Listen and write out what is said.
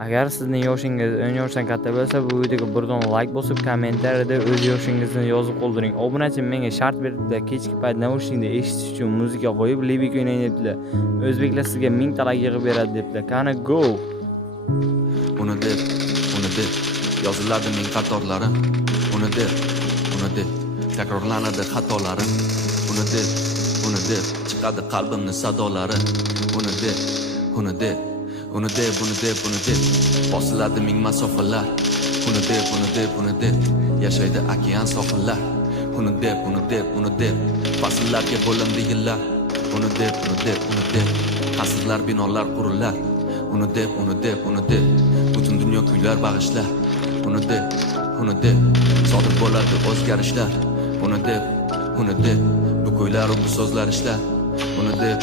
Agar sizning yoshingiz 10 yoshdan katta bo'lsa, bu videoga bir dona like bosib, kommentariyada o'z yoshingizni yozib qoldiring. Obunachi menga shart beribdi, kechki payt naushnikda eshitish uchun muzika qo'yib, Libik o'ynang debdilar. O'zbeklar sizga 1000 ta like yig'ib beradi debdilar. Qani go! Uni deb yoziladi ming qatorlari. Uni deb takrorlanadi xatolari. Uni deb chiqadi qalbimning sadolari. Uni deb bosiladi ming masofalar. Uni deb yashaydi okean sohillar. Uni deb fasllarga bo'lindi yillar. Uni deb qasrlar binolar qurilar. Uni deb butun dunyo kuylar bag'ishlar. Uni deb sodir bo'ladi o'zgarishlar. Uni deb bu kuylar bu so'zlar ishlar. Uni deb